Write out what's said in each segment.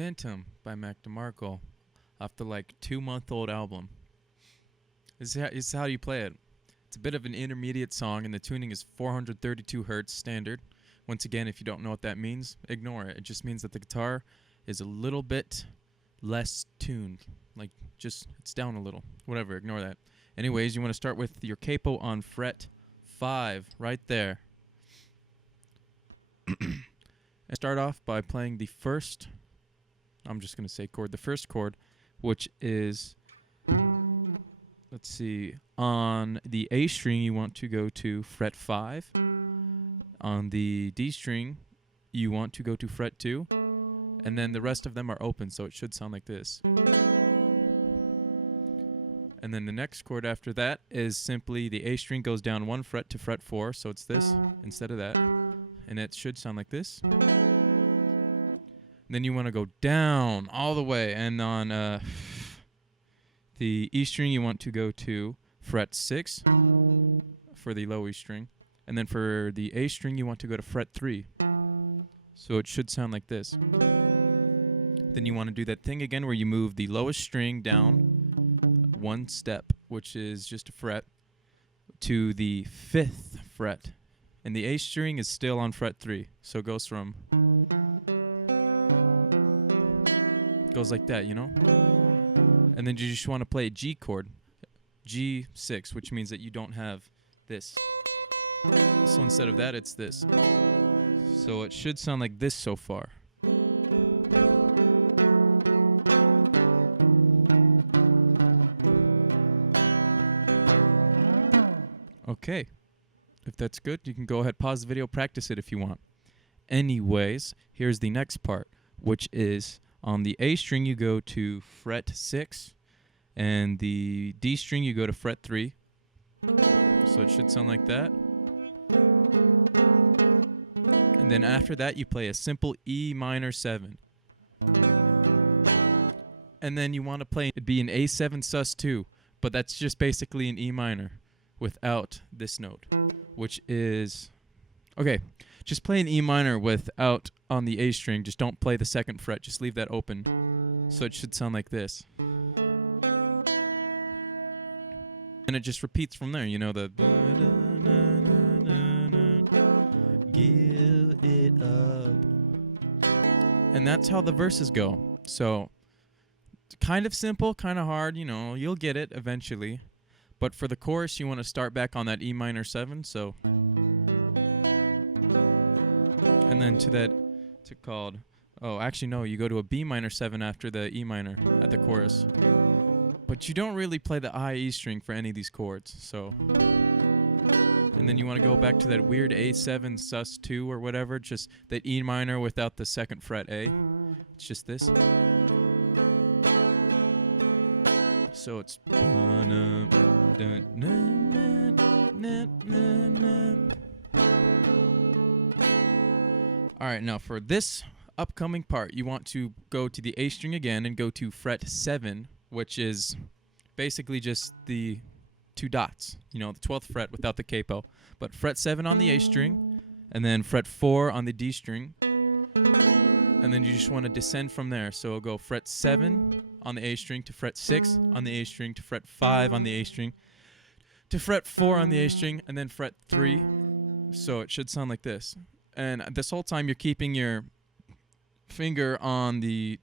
Phantom by Mac DeMarco off the 2-month-old album. This is how you play it. It's a bit of an intermediate song, and the tuning is 432 hertz standard. Once again, if you don't know what that means, ignore it. It just means that the guitar is a little bit less tuned. It's down a little. Whatever, ignore that. Anyways, you want to start with your capo on fret 5, right there. And start off by playing the first, I'm just going to say chord, the first chord, which is, let's see, on the A string you want to go to fret 5. On the D string you want to go to fret 2. And then the rest of them are open, so it should sound like this. And then the next chord after that is simply the A string goes down 1 fret to fret 4, so it's this instead of that. And it should sound like this. And then you want to go down all the way, and on the E string you want to go to fret 6 for the low E string. And then for the A string you want to go to fret 3. So it should sound like this. Then you want to do that thing again where you move the lowest string down 1 step, which is just a fret, to the 5th fret. And the A string is still on fret 3. So it goes like that, you know? And then you just want to play a G chord, G6, which means that you don't have this. So instead of that, it's this. So it should sound like this so far. Okay. If that's good, you can go ahead, pause the video, practice it if you want. Anyways, here's the next part, which is on the A string you go to fret 6, and the D string you go to fret 3. So it should sound like that. And then after that you play a simple E minor 7. And then you want to play, it'd be an A7 sus2, but that's just basically an E minor without this note, which is, okay, just play an E minor without on the A string, just don't play the 2nd fret, just leave that open. So it should sound like this. And it just repeats from there, you know, the give it up. And that's how the verses go. So, kind of simple, kind of hard, you know, you'll get it eventually. But for the chorus, you want to start back on that E minor 7, so. And then to that, to called, oh, actually no, you go to a B minor 7 after the E minor at the chorus. But you don't really play the I E string for any of these chords, so. And then you want to go back to that weird A7 sus2 or whatever, just that E minor without the 2nd fret A. It's just this. So it's. Alright, now for this upcoming part, you want to go to the A string again and go to fret 7, which is basically just the 2 dots, you know, the 12th fret without the capo. But fret 7 on the A string, and then fret 4 on the D string, and then you just want to descend from there. So it'll go fret 7 on the A string to fret 6 on the A string to fret 5 on the A string to fret 4 on the A string, and then fret 3. So it should sound like this. And this whole time you're keeping your finger on the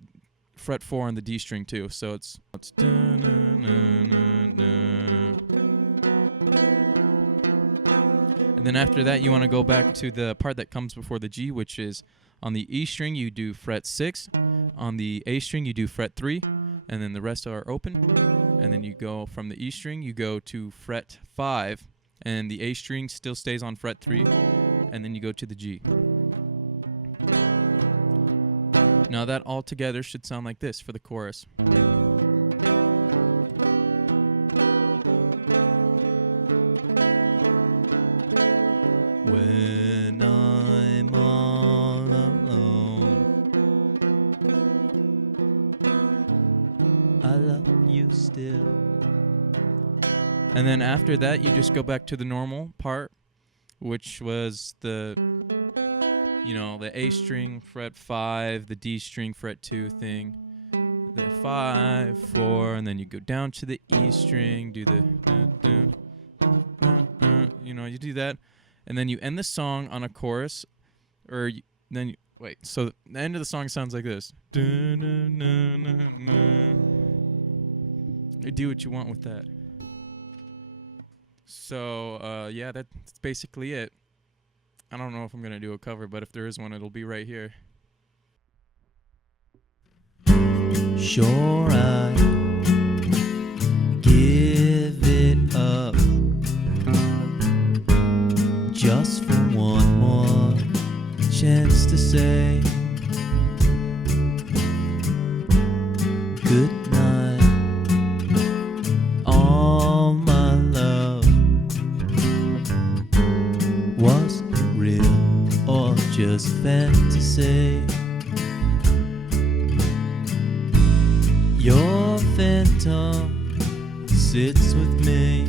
fret 4 on the D string too. So it's and then after that you want to go back to the part that comes before the G, which is on the E string you do fret 6, on the A string you do fret 3, and then the rest are open. And then you go from the E string, you go to fret 5, and the A string still stays on fret 3, and then you go to the G. Now that all together should sound like this for the chorus. When I'm all alone, I love you still. And then after that, you just go back to the normal part, which was the the A string fret 5, the D string fret 2 thing, the 5, 4, and then you go down to the E string, do the you do that, and then you end the song on a chorus, or wait, so the end of the song sounds like this. You do what you want with that. So, yeah, that's basically it. I don't know if I'm going to do a cover, but if there is one, it'll be right here. Sure, I give it up just for one more chance to say good night, all my love. Was it real or just fantasy? Your phantom sits with me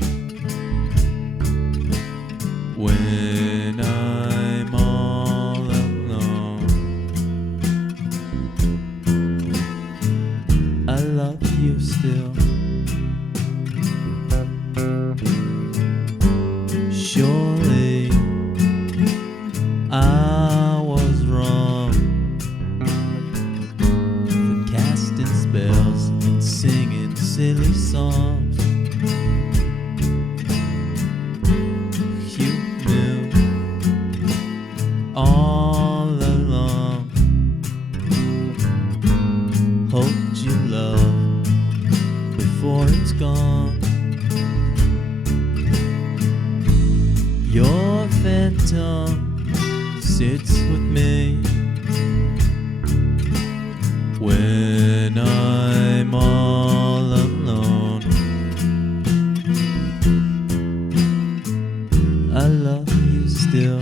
when I'm all alone. I love you still. Surely I was wrong for casting spells and singing silly songs. You knew all along. Hold your love before it's gone. Your phantom sits with me when I'm all alone. I love you still.